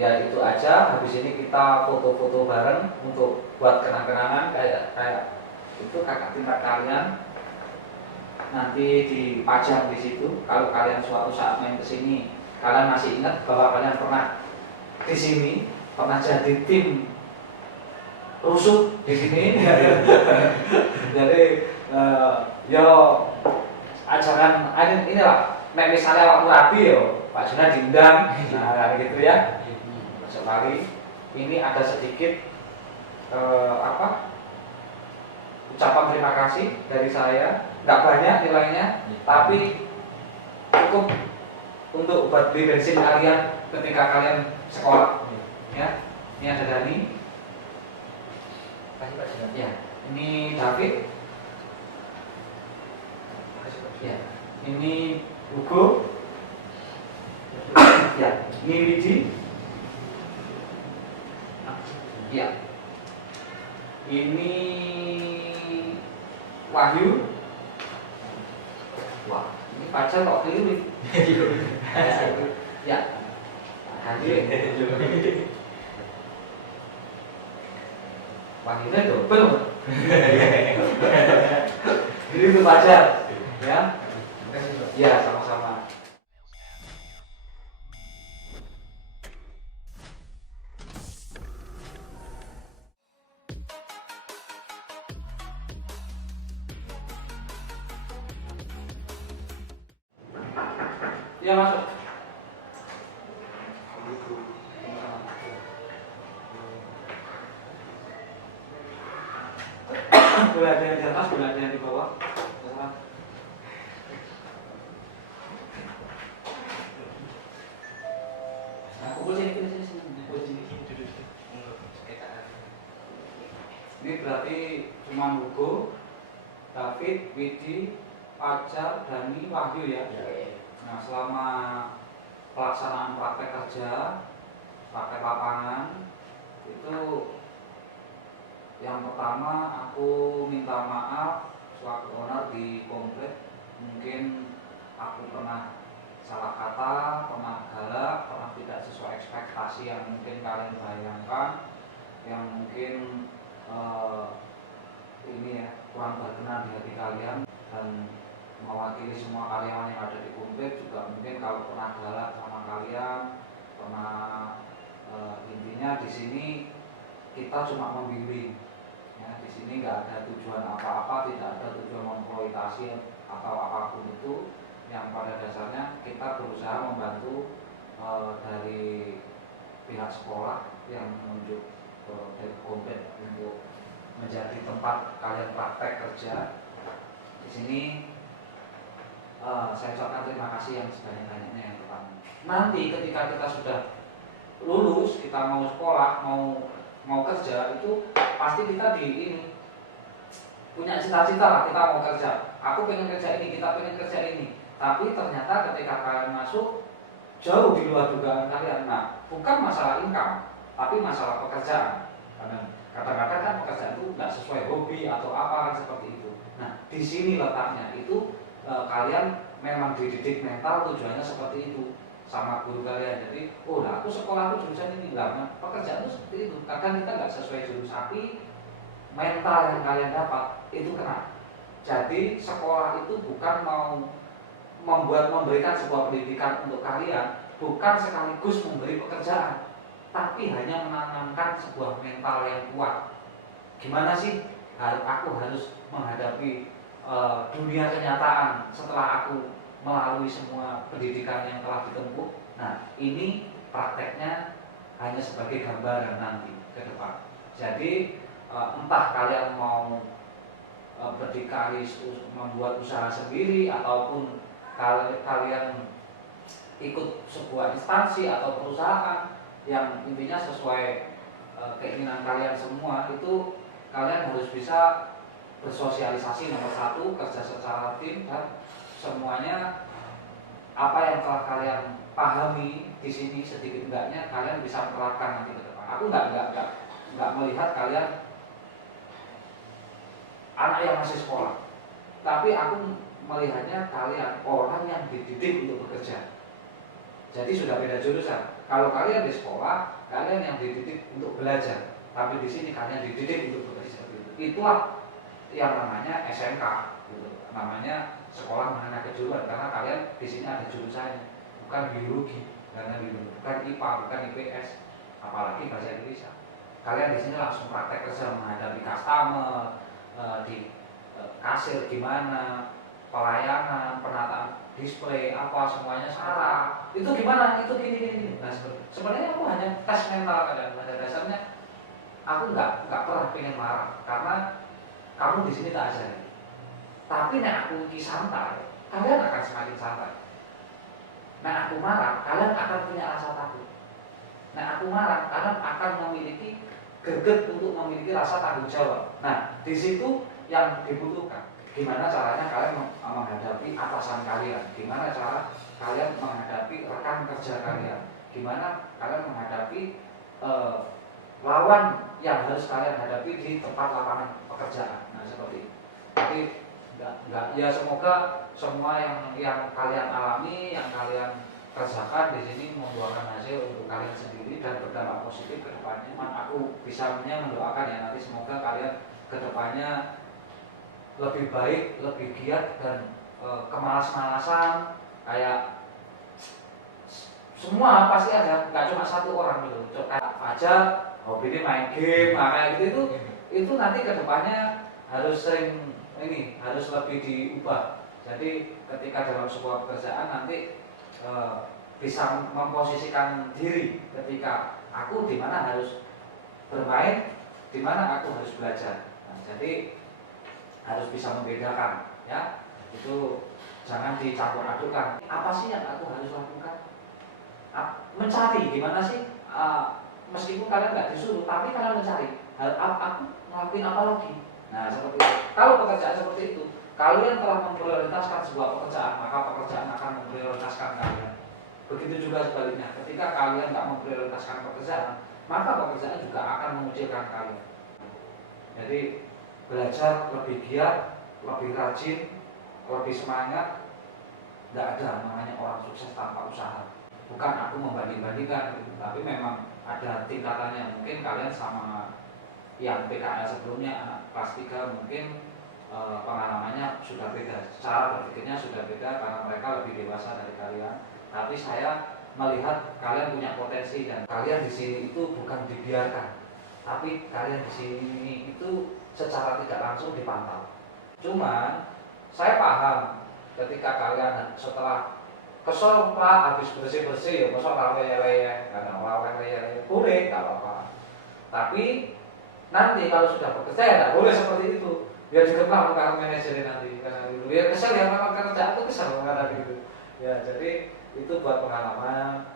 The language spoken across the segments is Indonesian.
ya itu aja. Habis ini kita foto-foto bareng untuk buat kenang-kenangan kayak itu kakak tingkat kalian nanti dipajang di situ. Kalau kalian suatu saat main ke sini, kalian masih ingat bahwa kalian pernah di sini, pernah jadi tim rusuh di sini. Jadi yo ajaran inilah, nek misalnya waktu rapi yo Pak Juna diundang, nah gitu ya. Sekali ini ada sedikit ucapan terima kasih dari saya, nggak banyak nilainya, tapi cukup untuk buat beli bensin kalian ketika kalian sekolah. Ya, ini ada Dani, ya, ini David, ya, ini Hugo, ya, ini Widi, ya, ini Wahyu. Wah, ini pacar kok keliru. Ya, hadir. Wahyunya double. Jadi itu pacar, ya. Ya, sama-sama. Ya, masuk. Boleh ada yang di atas, boleh ada yang di bawah. Nah, kumpul sini. Ini berarti cuma Hugo, David, Widi, Pacar, Dani, Wahyu ya. Nah, selama pelaksanaan praktek kerja, praktek lapangan itu yang pertama aku minta maaf sewaktu owner di komplek. Mungkin aku pernah salah kata, pernah galak, pernah tidak sesuai ekspektasi yang mungkin kalian bayangkan, yang mungkin ini ya kurang berkenan di hati kalian. Dan mewakili semua karyawan yang ada di komplek juga mungkin kalau pernah galak sama kalian, pernah intinya di sini kita cuma membimbing. Ya, di sini nggak ada tujuan apa-apa, tidak ada tujuan mengeksploitasi atau apapun itu. Yang pada dasarnya kita berusaha membantu dari pihak sekolah yang menunjuk dari komplek untuk menjadi tempat kalian praktek kerja. Di sini saya ucapkan terima kasih yang sebanyak-banyaknya yang pertama. Nanti ketika kita sudah lulus, kita mau sekolah, mau kerja, itu pasti kita punya cita-cita lah, kita mau kerja. Aku pengen kerja ini, kita pengen kerja ini. Tapi ternyata ketika kalian masuk jauh di luar dugaan kalian. Nah, bukan masalah income, tapi masalah pekerjaan. Karena kadang-kadang kan pekerjaan itu nggak sesuai hobi atau apa seperti itu. Nah, di sini letaknya itu kalian memang dididik mental, tujuannya seperti itu sama guru kalian. Jadi, aku sekolah aku jurusan ini, nah pekerjaan itu seperti itu. Kadang kita nggak sesuai jurusan, tapi mental yang kalian dapat itu kena. Jadi sekolah itu bukan mau memberikan sebuah pendidikan untuk kalian, bukan sekaligus memberi pekerjaan, tapi hanya menanamkan sebuah mental yang kuat. Gimana sih aku harus menghadapi dunia kenyataan setelah aku melalui semua pendidikan yang telah ditempuh. Nah, ini prakteknya hanya sebagai gambaran nanti ke depan. Jadi entah kalian mau berdikari membuat usaha sendiri, ataupun kalian ikut sebuah instansi atau perusahaan yang intinya sesuai keinginan kalian semua, itu kalian harus bisa bersosialisasi. Nomor satu, kerja secara tim, dan semuanya apa yang telah kalian pahami di sini sedikit enggaknya kalian bisa menerapkan nanti ke depan. Aku nggak melihat kalian anak yang masih sekolah, tapi aku melihatnya kalian orang yang dididik untuk bekerja. Jadi sudah beda jurusan. Kalau kalian di sekolah, kalian yang dididik untuk belajar, tapi di sini kalian dididik untuk bekerja. Gitu. Itulah yang namanya SMK, gitu. Namanya sekolah menengah kejuruan, karena kalian di sini ada jurusannya, bukan biologi, bukan IPA, bukan IPS, apalagi bahasa Indonesia. Kalian di sini langsung praktek kerja menghadapi customer, di kasir gimana, pelayanan, penataan display apa semuanya salah. Itu gimana? Itu gini. Nah, sebenarnya aku hanya tes mental kadang. Pada dasarnya aku nggak pernah pengen marah karena kamu di sini tak ajari. Tapi nek aku santai, kalian akan semakin santai. Nek aku marah, kalian akan punya rasa takut. Nek aku marah, kalian akan memiliki greget untuk memiliki rasa tanggung jawab. Nah, di situ yang dibutuhkan. Gimana caranya kalian menghadapi atasan kalian? Gimana cara kalian menghadapi rekan kerja kalian? Gimana kalian menghadapi lawan yang harus kalian hadapi di tempat lapangan pekerjaan? Nah, seperti itu. Jadi enggak ya, semoga semua yang kalian alami, yang kalian kerjakan di sini membuahkan hasil untuk kalian sendiri dan berdampak positif ke depannya. Aku bisa mendoakan ya, nanti semoga kalian ke depannya lebih baik, lebih giat, dan kemalas-malasan kayak semua pasti ada, nggak cuma satu orang gitu. Kayak Fajar hobi ini main game, kayak gitu itu nanti ke depannya harus sering harus lebih diubah. Jadi ketika dalam sebuah pekerjaan nanti bisa memposisikan diri ketika aku di mana harus bermain, di mana aku harus belajar. Nah, jadi harus bisa membedakan, ya. Itu jangan dicampur adukan. Apa sih yang aku harus lakukan? Mencari gimana sih? Meskipun kalian nggak disuruh, tapi kalian mencari. Aku ngelakuin apa lagi? Nah, seperti itu. Kalau pekerjaan seperti itu, kalian telah memprioritaskan sebuah pekerjaan, maka pekerjaan akan memprioritaskan kalian. Begitu juga sebaliknya, ketika kalian nggak memprioritaskan pekerjaan, maka pekerjaan juga akan mengucilkan kalian. Jadi belajar lebih giat, lebih rajin, lebih semangat. Nggak ada namanya orang sukses tanpa usaha. Bukan aku membanding-bandingkan, tapi memang ada tingkatannya. Mungkin kalian sama yang PKL sebelumnya, anak kelas 3 mungkin pengalamannya sudah beda, cara berpikirnya sudah beda karena mereka lebih dewasa dari kalian. Tapi saya melihat kalian punya potensi dan kalian di sini itu bukan dibiarkan, tapi kalian di sini itu secara tidak langsung dipantau. Cuman saya paham ketika kalian setelah kesel Pak habis bersih-bersih ya masa laweh-laweh, boleh nggak apa-apa. Tapi nanti kalau sudah bekerja ya nggak boleh seperti itu. Biar dikeplang ke manajernya nanti karena dulu ya kesel ya melakukan kerjaan itu kesel karena gitu. Ya jadi itu buat pengalaman.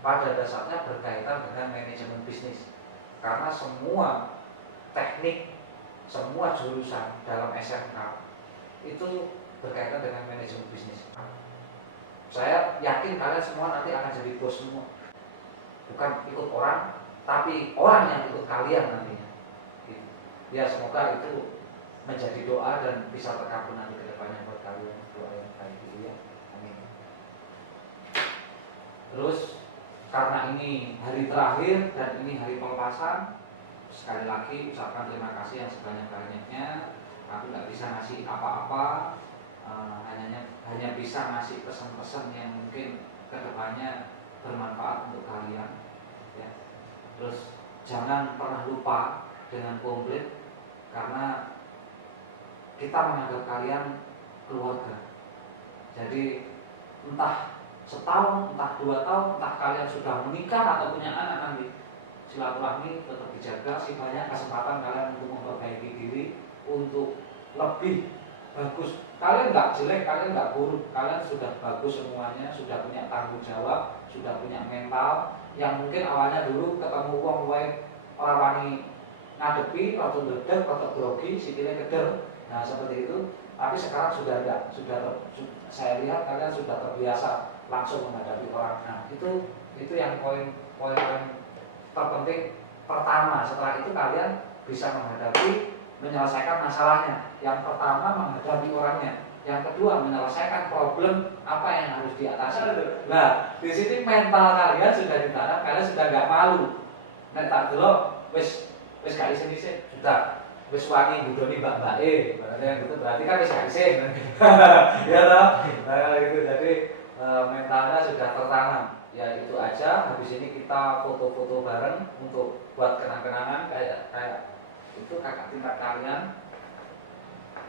Pada dasarnya berkaitan dengan manajemen bisnis. Karena semua teknik, semua jurusan dalam SMK itu berkaitan dengan manajemen bisnis. Saya yakin kalian semua nanti akan jadi bos semua. Bukan ikut orang, tapi orang yang ikut kalian nantinya. Ya semoga itu menjadi doa dan bisa terkabul nanti ke depannya buat kalian. Doa yang baik itu ya. Amin. Terus karena ini hari terakhir dan ini hari pelepasan, sekali lagi ucapkan terima kasih yang sebanyak-banyaknya. Aku nggak bisa ngasih apa-apa, hanya bisa ngasih pesan-pesan yang mungkin kedepannya bermanfaat untuk kalian. Ya. Terus jangan pernah lupa dengan komplit, karena kita menganggap kalian keluarga. Jadi entah setahun, entah 2 tahun, entah kalian sudah menikah atau punya anak nanti, silaturahmi tetap dijaga. Banyak kesempatan kalian untuk memperbaiki diri, untuk lebih bagus. Kalian nggak jelek, kalian nggak buruk, kalian sudah bagus semuanya, sudah punya tanggung jawab, sudah punya mental. Yang mungkin awalnya dulu ketemu uang orang wani ngadepi, waktu dedek, waktu grogi, sikilnya keder. Nah seperti itu. Tapi sekarang sudah enggak, saya lihat kalian sudah terbiasa langsung menghadapi orang. Nah itu yang poin terpenting pertama. Setelah itu kalian bisa menyelesaikan masalahnya. Yang pertama menghadapi orangnya, yang kedua menyelesaikan problem apa yang harus diatasi. Nah, di sini mental kalian sudah ditanam, kalian sudah nggak malu. Nek tak delok wis gak isin sudah wis wangi budoni mbak-mbake, berarti kan wis gak isin. Ya toh? Gitu. Jadi mentalnya sudah tertanam. Ya itu aja. Habis ini kita foto-foto bareng untuk buat kenang-kenangan kayak itu kakak tingkat kalian.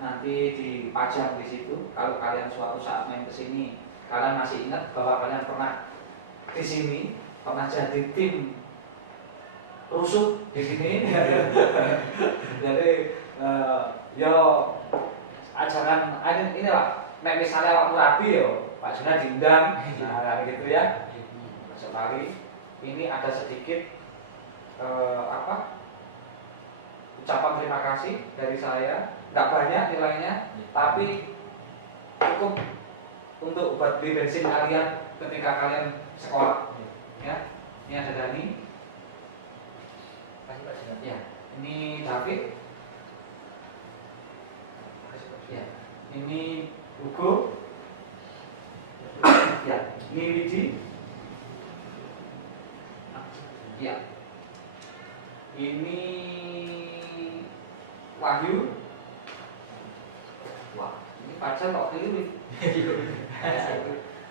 Nanti dipajang di situ. Kalau kalian suatu saat main ke sini, kalian masih ingat bahwa kalian pernah di sini, pernah jadi tim rusuh di sini. Jadi yo ajaran inilah. Nek misalnya waktu rabi yo, Pak Juna diundang, nah gitu ya. Sekali ini ada sedikit ucapan terima kasih dari saya. Nggak banyak nilainya, tapi cukup untuk buat beli bensin kalian ketika kalian sekolah. Ya, ini ada Dani. Ya, ini David. Ya, ini Hugo. Ya, ini Widi. Ya, ini Wahyu. Wah, ini pacar kok keliru.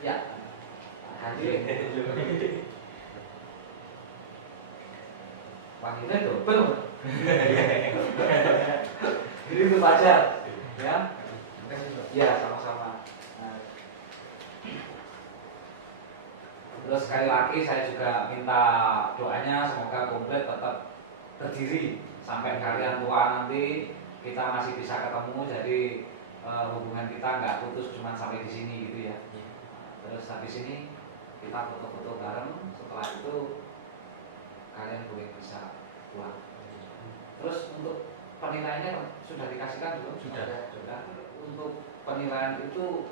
Ya, hadir. Wahyu itu belum. Jadi itu pacar, ya. Ya, sama-sama. Nah. Terus sekali lagi saya juga minta doanya semoga komplit tetap berdiri sampai kalian tua nanti kita masih bisa ketemu, jadi hubungan kita nggak putus cuma sampai di sini gitu ya. Terus habis ini kita foto-foto bareng, setelah itu kalian boleh bisa pulang. Terus untuk penilaiannya sudah dikasihkan belum? Sudah. Untuk penilaian itu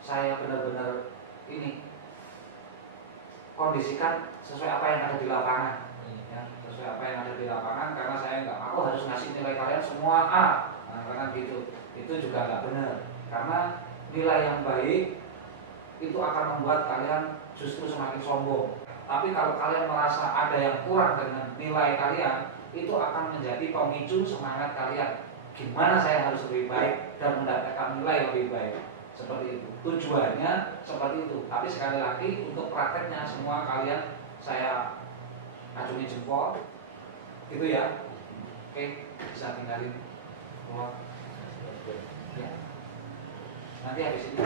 saya benar-benar ini kondisikan sesuai apa yang ada di lapangan. Ya, sesuai apa yang ada di lapangan, karena saya nggak mau harus ngasih nilai kalian semua A. Nah, karena gitu. Itu juga nggak benar, karena nilai yang baik itu akan membuat kalian justru semakin sombong. Tapi kalau kalian merasa ada yang kurang dengan nilai kalian, itu akan menjadi pemicu semangat kalian. Gimana saya harus lebih baik dan mendapatkan nilai lebih baik. Seperti itu. Tujuannya seperti itu. Tapi sekali lagi untuk prakteknya semua kalian saya acungi jempol. Gitu ya. Oke, bisa tinggalin. Ya. Nanti habis ini